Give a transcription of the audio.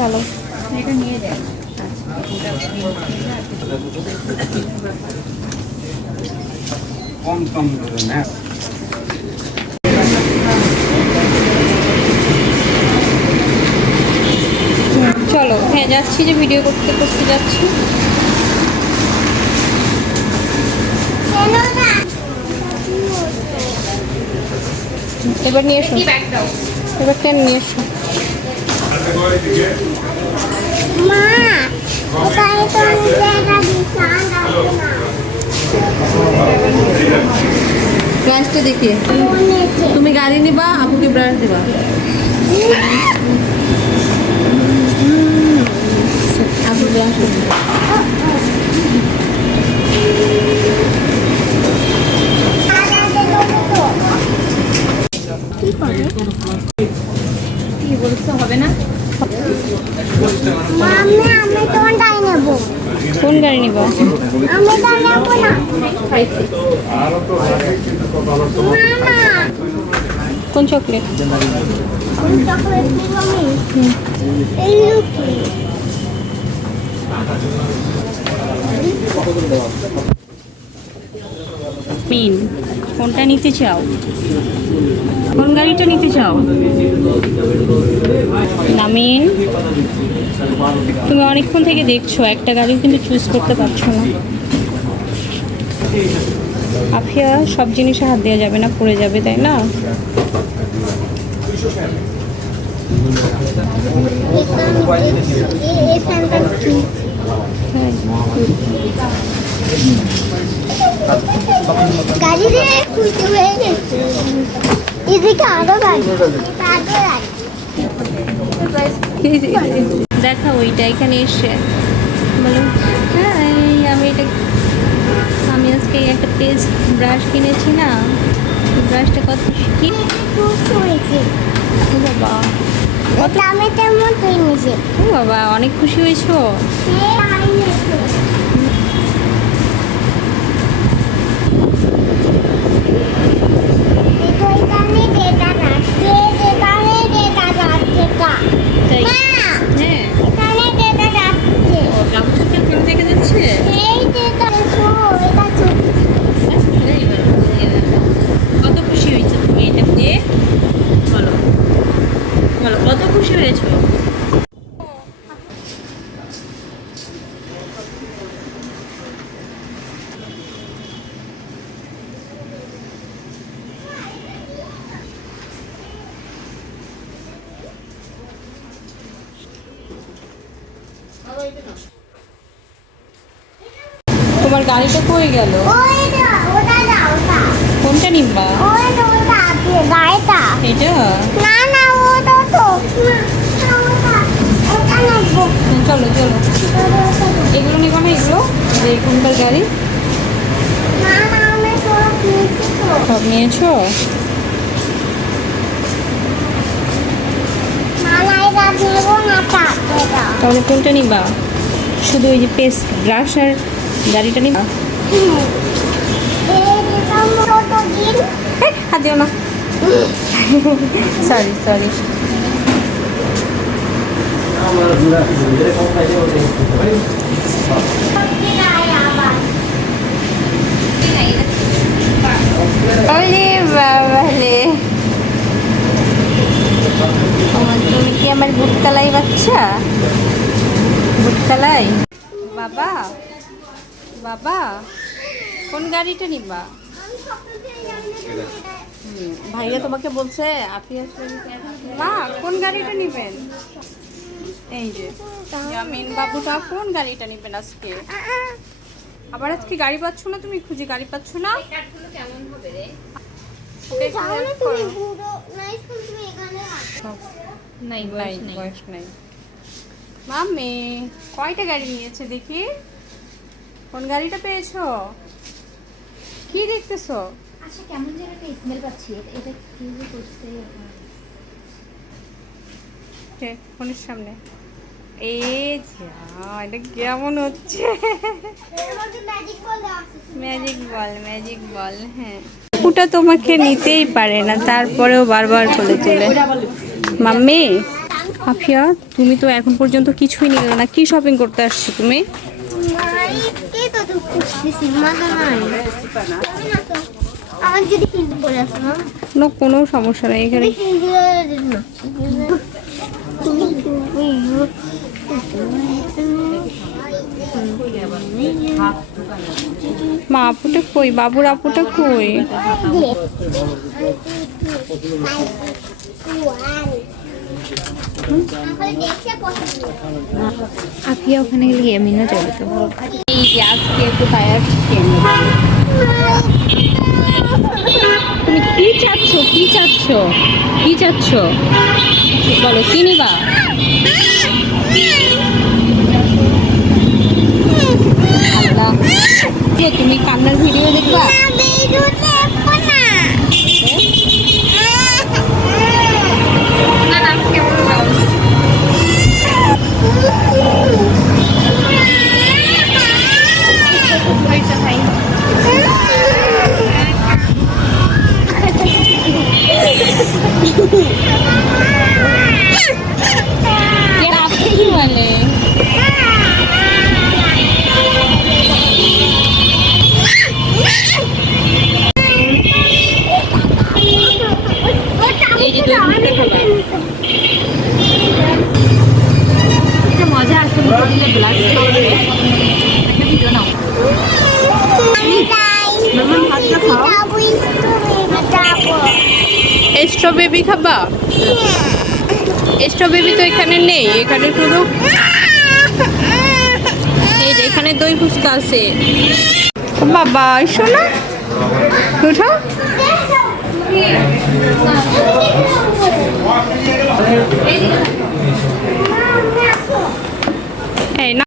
চলো এটা নিয়ে যায়। কম কম না চলো। হ্যাঁ যাচ্ছি, যে ভিডিও করতে করতে যাচ্ছি। এবার নিয়ে এসো, এবার কেন নিয়ে এসো। মা এটাই তো জায়গা দিছান ব্রাশটা দেখিয়ে তুমি গাড়ি নিবা, আপুকে ব্রাশ দিবা। আপু ব্রাশ কি বলছো, হবে না? আমি কোনটাই নেব? কোন গাড়ি নিবা? আমি তো নেব না। না কোন চকলেট? কোন চকলেট নিব আমি? এই লুকি মিন, কোনটা নিতে চাও? কোন গাড়িটা নিতে চাও? নামিন, তুমি অনেকক্ষণ থেকে দেখছো, একটা গাড়ি কিন্তু চুজ করতে পারছো না। আফিয়া, সব জিনিসে হাত দেওয়া যাবে না, পড়ে যাবে, তাই না? এই ফ্যানটা কি? গাড়িতে খুঁজে হয়ে গেছে। এদিকে আরো গাড়ি, দেখা ওইটা এখানে এসে বলো, হ্যাঁ আমি আজকে একটা পেস্ট ব্রাশ কিনেছি না, ব্রাশটা কত কি বাবা, আমি তেমন তুই নিজে ও বাবা, অনেক খুশি হয়েছো। তাই? হ্যাঁ, থেকে যাচ্ছে। কত খুশি হয়েছো তুমি এটা দিয়ে? বলো বলো, কত খুশি হয়েছো? তোমার গাড়িটা কই গেল? কোনটা নিবা? এটা? চলো চলো, এগুলো নিবা না? এগুলো এখনকার গাড়ি সব নিয়েছো? তাহলে কোনটা নিবা? শুধু ওই যে পেস্ট ব্রাশ আর গাড়িটা নিবা? হাত দিও না, সরি সরি। তুমি কি আমার ভুটকালাই বাচ্চা? ভুটকালাই বাবা, বাবা কোন গাড়িটা নিবা? ভাইয়া তোমাকে বলছে আপিয়া, মা কোন গাড়িটা নিবেন? এই যে জামিন বাবুটা কোন গাড়িটা নিবেন আজকে? আবার আজকে গাড়ি পাচ্ছ না, তুমি খুঁজে গাড়ি পাচ্ছ না। কেমন হবে রে? নাই বয়স নাই। মাম্মি কয়টা গাড়ি নিয়েছে দেখি, কোন গাড়িটা পেয়েছো? কি দেখতেছো? আচ্ছা, কেমন যেন একটা স্মেল পাচ্ছি। এটা কি করছে? ফোনের সামনে। এই যা, এটা কেমন হচ্ছে? Magic ball, magic ball. হ্যাঁ, ওটা তোমাকে নিতেই পারে না, তারপরেও বারবার করে তোলে। মাম্মি আফিয়া, তুমি তো এখন পর্যন্ত কিছুই নিলে না, কি শপিং করতে আসছো তুমি? মাইকে তো তো খুঁজতেছি মা তো নাই আমার যদি হিন্দি পড়ে আসো না কোনো সমস্যা নেই এখানে। হিন্দি না মা আপুটা কই, বাবুর আপুটা কই? আফিয়া ওখানে গেলে ইয়ামিনও যাবে তো। এই যে আজকে কোথায় আসছে? তুমি কি চাচ্ছ, কি চাচ্ছ, কি চাচ্ছ বলো, কি নিবা? আল্লাহ, তুমি কান্নার ভিডিও দেখবা? কি বলে? এই যে দই ফুচকা খাবা। মজা আছে, মুখে দিলে ব্লাড করবে। একটা ভিডিও নাও। মামা ভাতটা খাও। স্ট্রবেরি খাবা? স্ট্রবেরি তো এখানে নেই, এখানে শুধু এই যে এখানে দই ফুচকা আছে। বাবা এসো না, উঠো। এই না